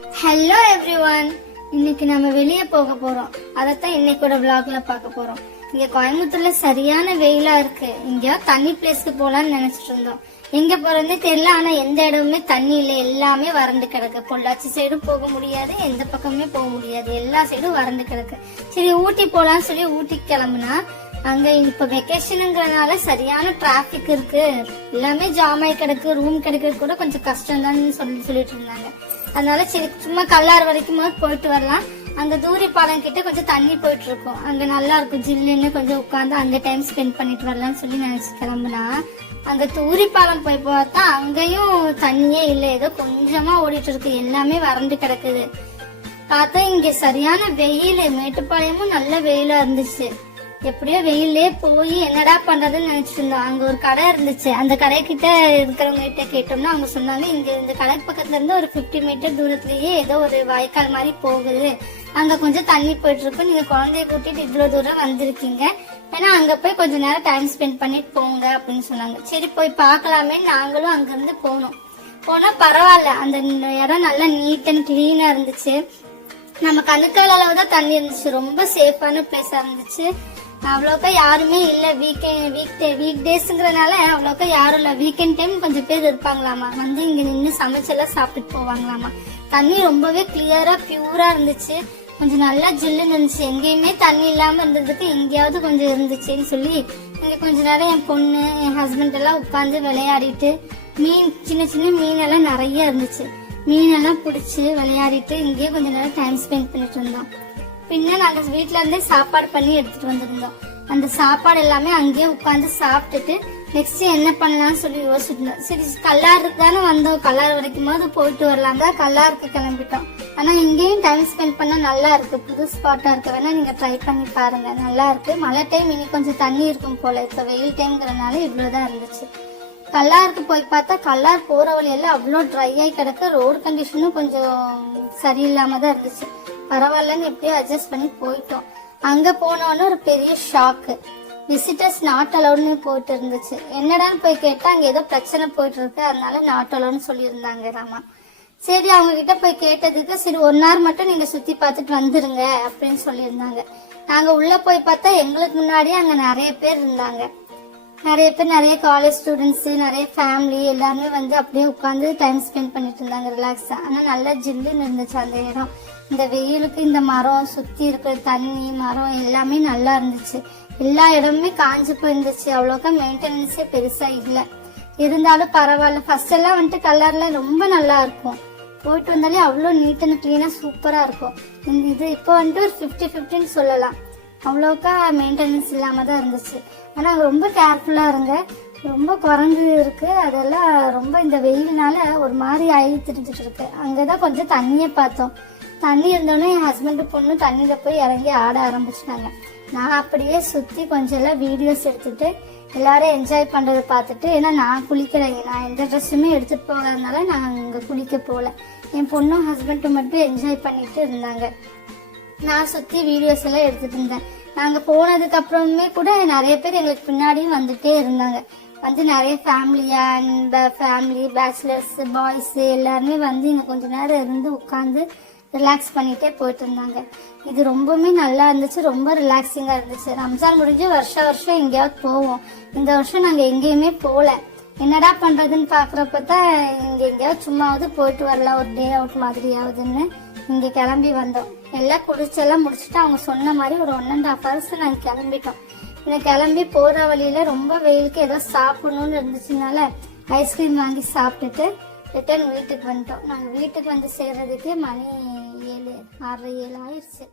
Hello everyone, இன்னைக்கு நம்ம வெளியே போக போறோம். அதைத்தான் இன்னைக்கோட vlogல பார்க்க போறோம். இங்க கோயம்புத்தூர்ல சரியான வெயிலா இருக்கு. இங்க தண்ணி பிளேஸ்க்கு போலான்னு நினைச்சிட்டு இருந்தோம். எங்க போறதுன்னு தெரியல. ஆனா எந்த இடமுமே தண்ணி இல்லை, எல்லாமே வறண்டு கிடக்கு. பொள்ளாச்சி சைடும் போக முடியாது, எந்த பக்கமே போக முடியாது, எல்லா சைடும் வறண்டு கிடக்கு. சரி ஊட்டி போலான்னு சொல்லி ஊட்டிக்கு கிளம்புனா அங்க இப்ப வெக்கேஷனுங்கிறதுனால சரியான டிராபிக் இருக்கு, எல்லாமே ஜாம் ஆகி கிடக்கு. ரூம் கிடைக்கிறது கூட கொஞ்சம் கஷ்டம் தான் சொல்லிட்டு இருந்தாங்க. அதனால சரி சும்மா கல்லாறு வரைக்கும் போயிட்டு வரலாம். அங்க தூரி பாலம் கிட்ட கொஞ்சம் தண்ணி போயிட்டு இருக்கும், அங்க நல்லா இருக்கும், ஜில்லுன்னு கொஞ்சம் உட்காந்து அங்க டைம் ஸ்பெண்ட் பண்ணிட்டு வரலாம்னு சொல்லி நினைச்சு கிளம்புனா அங்க தூரி பாலம் போய் பார்த்தா அங்கேயும் தண்ணியே இல்லை, ஏதோ கொஞ்சமா ஓடிட்டு இருக்கு, எல்லாமே வறண்டு கிடக்குது. பார்த்தா இங்க சரியான வெயில், மேட்டுப்பாளையமும் நல்ல வெயிலா இருந்துச்சு. எப்படியோ வெயிலே போய் என்னடா பண்றதுன்னு நினைச்சிட்டு இருந்தோம். அங்க ஒரு கடை இருந்துச்சு, அந்த கடைக்கிட்ட இருக்கிறவங்க கிட்ட கேட்டோம்னா அவங்க சொன்னாங்க, இங்க இந்த கடை பக்கத்துல இருந்து ஒரு 50 மீட்டர் தூரத்திலேயே ஏதோ ஒரு வாய்க்கால் மாதிரி போகுது, அங்க கொஞ்சம் தண்ணி போயிட்டு இருக்கு, நீங்க குழந்தைய கூட்டிட்டு இவ்வளவு தூரம் வந்திருக்கீங்க, ஏன்னா அங்க போய் கொஞ்ச நேரம் டைம் ஸ்பெண்ட் பண்ணிட்டு போங்க அப்படின்னு சொன்னாங்க. சரி போய் பார்க்கலாமே நாங்களும் அங்க இருந்து போனோம். போனா பரவாயில்ல, அந்த இடம் நல்லா நீட் அண்ட் கிளீனா இருந்துச்சு. நம்ம கணுக்கால் அளவு தான் தண்ணி இருந்துச்சு, ரொம்ப சேஃபான பிளேஸா இருந்துச்சு. அவ்வளோக்கா யாருமே இல்ல, வீக் டேஸ்ங்கிறதுனால அவ்வளோக்கா யாரும் இல்ல. வீக்கெண்ட் டைம் கொஞ்சம் பேர் இருப்பாங்களாமா, வந்து இங்க நின்று சமைச்செல்லாம் சாப்பிட்டு போவாங்களாமா. தண்ணி ரொம்பவே கிளியரா பியூரா இருந்துச்சு, கொஞ்சம் நல்லா ஜில்லுன்னு இருந்துச்சு. எங்கேயுமே தண்ணி இல்லாம இருந்ததுக்கு எங்கேயாவது கொஞ்சம் இருந்துச்சுன்னு சொல்லி இங்க கொஞ்ச நேரம் என் பொண்ணு என் ஹஸ்பண்ட் எல்லாம் உட்காந்து விளையாடிட்டு, மீன் சின்ன சின்ன மீன் எல்லாம் நிறைய இருந்துச்சு, மீனெல்லாம் பிடிச்சி விளையாடிட்டு இங்கேயே கொஞ்ச நேரம் டைம் ஸ்பெண்ட் பண்ணிட்டு இருந்தோம். பின்ன நாங்க வீட்டுல இருந்தே சாப்பாடு பண்ணி எடுத்துட்டு வந்திருந்தோம். அந்த சாப்பாடு எல்லாமே அங்கேயே உட்காந்து சாப்பிட்டுட்டு நெக்ஸ்ட் என்ன பண்ணலாம்னு சொல்லி யோசிச்சிருந்தோம். சரி கல்லாருக்கு தானே வந்தோம், கல்லாறு வரைக்கும் போயிட்டு வரலாம் தான் கல்லாருக்கு கிளம்பிட்டோம். ஆனா இங்கேயும் டைம் ஸ்பெண்ட் பண்ணா நல்லா இருக்கு, புது ஸ்பாட்டா இருக்கு, வேணா நீங்க ட்ரை பண்ணி பாருங்க, நல்லா இருக்கு. மழை டைம் இனி கொஞ்சம் தண்ணி இருக்கும் போல, இப்ப வெயில் டைம்ங்கிறதுனால இவ்வளவுதான் இருந்துச்சு. கல்லாருக்கு போய் பார்த்தா கல்லார் போற வழியெல்லாம் அவ்வளோ ட்ரை ஆகி கிடக்க, ரோடு கண்டிஷனும் கொஞ்சம் சரியில்லாம தான் இருந்துச்சு. பரவாயில்லன்னு எப்படியோ அட்ஜஸ்ட் பண்ணி போயிட்டோம். அங்க போனோன்னு ஒரு பெரிய ஷாக்கு, விசிட்டர்ஸ் நாட் அலவுட்னு போயிட்டு இருந்துச்சு. என்னடான்னு போய் கேட்டா அங்க ஏதோ பிரச்சனை போயிட்டு இருக்கு, அதனால நாட் அலவுட்னு சொல்லியிருந்தாங்க ராமா. சரி அவங்க கிட்ட போய் கேட்டதுக்கு சரி 1 hour மட்டும் நீங்க சுத்தி பார்த்துட்டு வந்துருங்க அப்படின்னு சொல்லியிருந்தாங்க. நாங்க உள்ள போய் பார்த்தா எங்களுக்கு முன்னாடியே அங்க நிறைய பேர் இருந்தாங்க, நிறைய காலேஜ் ஸ்டூடெண்ட்ஸ், நிறைய ஃபேமிலி எல்லாருமே வந்து அப்படியே உட்காந்து டைம் ஸ்பெண்ட் பண்ணிட்டு இருந்தாங்க ரிலாக்ஸா. ஆனா நல்லா ஜில்லுன்னு இருந்துச்சு அந்த இடம். இந்த வெயிலுக்கு இந்த மரம் சுத்தி இருக்கிற தண்ணி மரம் எல்லாமே நல்லா இருந்துச்சு. எல்லா இடமுமே காஞ்சு போயிருந்துச்சு, அவ்வளோக்கா மெயின்டெனன்ஸே பெருசா இல்லை. இருந்தாலும் பரவாயில்ல. ஃபர்ஸ்ட் எல்லாம் வந்துட்டு கலர்ல ரொம்ப நல்லா இருக்கும், போயிட்டு வந்தாலே அவ்வளோ நீட் அண்ட் கிளீனா சூப்பரா இருக்கும். இது இப்போ வந்துட்டு ஒரு 50-50ன்னு சொல்லலாம், அவ்வளோக்கா மெயின்டெனன்ஸ் இல்லாம தான் இருந்துச்சு. ஆனா ரொம்ப கேர்ஃபுல்லா இருங்க, ரொம்ப குறைஞ்சு இருக்கு, அதெல்லாம் ரொம்ப இந்த வெயில்னால ஒரு மாதிரி ஆகி திரிஞ்சிட்டு இருக்கு. அங்கதான் கொஞ்சம் தண்ணியை பார்த்தோம். தண்ணி இருந்தோன்னே என் ஹஸ்பண்ட் பொண்ணு தண்ணியில போய் இறங்கி ஆட ஆரம்பிச்சிட்டாங்க. நான் அப்படியே சுத்தி கொஞ்சம் எல்லாம் வீடியோஸ் எடுத்துட்டு எல்லாரும் என்ஜாய் பண்றதை பார்த்துட்டு, ஏன்னா நான் குளிக்கிறேங்க, நான் எந்த ட்ரெஸ்ஸுமே எடுத்துட்டு போகாதனால நான் அங்க குளிக்க போகல. என் பொண்ணும் ஹஸ்பண்டும் மட்டும் என்ஜாய் பண்ணிட்டு இருந்தாங்க. நான் சுத்தி வீடியோஸ் எல்லாம் எடுத்துட்டு இருந்தேன். நாங்க போனதுக்கு அப்புறமே கூட நிறைய பேர் எங்களுக்கு பின்னாடியும் வந்துட்டே இருந்தாங்க. வந்து நிறைய ஃபேமிலி பேச்சுலர்ஸ் பாய்ஸ் எல்லாருமே வந்து இங்க கொஞ்ச நேரம் இருந்து உட்காந்து ரிலாக்ஸ் பண்ணிட்டே போயிட்டு இருந்தாங்க. இது ரொம்பவுமே நல்லா இருந்துச்சு, ரொம்ப ரிலாக்ஸிங்கா இருந்துச்சு. ரம்ஜான் முடிஞ்சு வருஷம் எங்கேயாவது போவோம், இந்த வருஷம் நாங்க எங்கேயுமே போல. என்னடா பண்றதுன்னு பாக்குறப்பதான் இங்க எங்கேயாவது சும்மாவது போயிட்டு வரலாம், ஒரு டே அவுட் மாதிரியாவதுன்னு இங்க கிளம்பி வந்தோம். எல்லாம் குடிச்செல்லாம் முடிச்சுட்டு அவங்க சொன்ன மாதிரி ஒரு 1.5 hours நாங்க கிளம்பிட்டோம். கிளம்பி போற வழியில ரொம்ப வெயிலுக்கு ஏதோ சாப்பிடணும்னு இருந்துச்சுனால ஐஸ்கிரீம் வாங்கி சாப்பிட்டுட்டு ரிட்டர்ன் வீட்டுக்கு வந்துட்டோம். நாங்க வீட்டுக்கு வந்து சேர்றதுக்கு மணி 6:30-7 ஆயிடுச்சு.